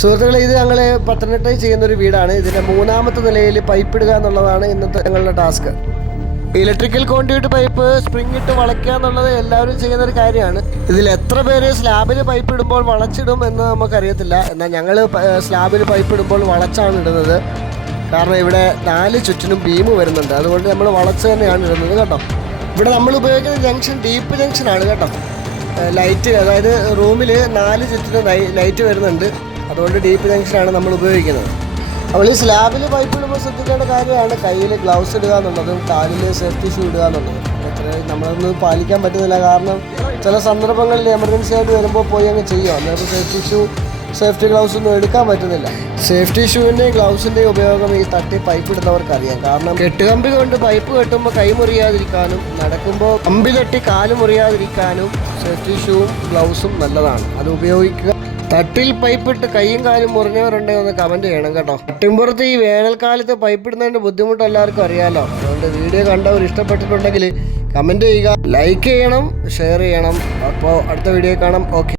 സുഹൃത്തുക്കളെ, ഇത് ഞങ്ങൾ പത്തനംതിട്ടയിൽ ചെയ്യുന്നൊരു വീടാണ്. ഇതിൻ്റെ 3ാമത്തെ നിലയിൽ പൈപ്പ് ഇടുക എന്നുള്ളതാണ് ഇന്നത്തെ ഞങ്ങളുടെ task. Electrical conduit pipe spring ഇട്ട് വളയ്ക്കുക എന്നുള്ളത് എല്ലാവരും ചെയ്യുന്നൊരു കാര്യമാണ്. ഇതിൽ എത്ര പേര് സ്ലാബിൽ പൈപ്പ് ഇടുമ്പോൾ വളച്ചിടും എന്ന് നമുക്കറിയത്തില്ല. എന്നാൽ ഞങ്ങൾ സ്ലാബിൽ പൈപ്പ് ഇടുമ്പോൾ വളച്ചാണ് ഇടുന്നത്. കാരണം ഇവിടെ 4 ചുറ്റിനും ബീം വരുന്നുണ്ട്. അതുകൊണ്ട് നമ്മൾ വളച്ച് തന്നെയാണ് ഇടുന്നത് കേട്ടോ. ഇവിടെ നമ്മൾ ഉപയോഗിക്കുന്ന ജംഗ്ഷൻ ഡീപ്പ് ജംഗ്ഷനാണ് കേട്ടോ. ലൈറ്റ്, അതായത് റൂമിൽ 4 ചുറ്റിനും ലൈറ്റ് വരുന്നുണ്ട്. അതുകൊണ്ട് ഡീപ്പ് ജംഗ്ഷനാണ് നമ്മൾ ഉപയോഗിക്കുന്നത്. അപ്പോൾ ഈ സ്ലാബിൽ പൈപ്പ് ഇടുമ്പോൾ ശ്രദ്ധിക്കേണ്ട കാര്യമാണ് കയ്യിൽ ഗ്ലൗസ് ഇടുക എന്നുള്ളതും കാലിൽ സേഫ്റ്റി ഷൂ ഇടുക എന്നുള്ളതും. നമ്മളൊന്നും പാലിക്കാൻ പറ്റുന്നില്ല. കാരണം ചില സന്ദർഭങ്ങളിൽ എമർജൻസി ആയിട്ട് വരുമ്പോൾ പോയി അങ്ങ് ചെയ്യുക. അന്നേരം സേഫ്റ്റി ഗ്ലൗസ് ഒന്നും എടുക്കാൻ പറ്റുന്നില്ല. സേഫ്റ്റി ഷൂവിൻ്റെയും ഗ്ലൗസിൻ്റെയും ഉപയോഗം ഈ തട്ടി പൈപ്പ് ഇടുന്നവർക്കറിയാം. കാരണം കെട്ടുകമ്പി കൊണ്ട് പൈപ്പ് കെട്ടുമ്പോൾ കൈ മുറിയാതിരിക്കാനും നടക്കുമ്പോൾ കമ്പി തട്ടി കാല് മുറിയാതിരിക്കാനും സേഫ്റ്റി ഷൂവും ഗ്ലൗസും നല്ലതാണ്. അത് ഉപയോഗിക്കുക. തട്ടിൽ പൈപ്പിട്ട് കൈയും കാലും മുറിഞ്ഞവരുണ്ടെങ്കിൽ ഒന്ന് കമൻറ്റ് ചെയ്യണം കേട്ടോ. തട്ടിമ്പുറത്ത് ഈ വേനൽക്കാലത്ത് പൈപ്പ് ഇടുന്നതിൻ്റെ ബുദ്ധിമുട്ട് എല്ലാവർക്കും അറിയാമല്ലോ. അതുകൊണ്ട് വീഡിയോ കണ്ടവർ ഇഷ്ടപ്പെട്ടിട്ടുണ്ടെങ്കിൽ കമൻറ്റ് ചെയ്യുക, ലൈക്ക് ചെയ്യണം, ഷെയർ ചെയ്യണം. അപ്പോൾ അടുത്ത വീഡിയോ കാണാം. ഓക്കെ.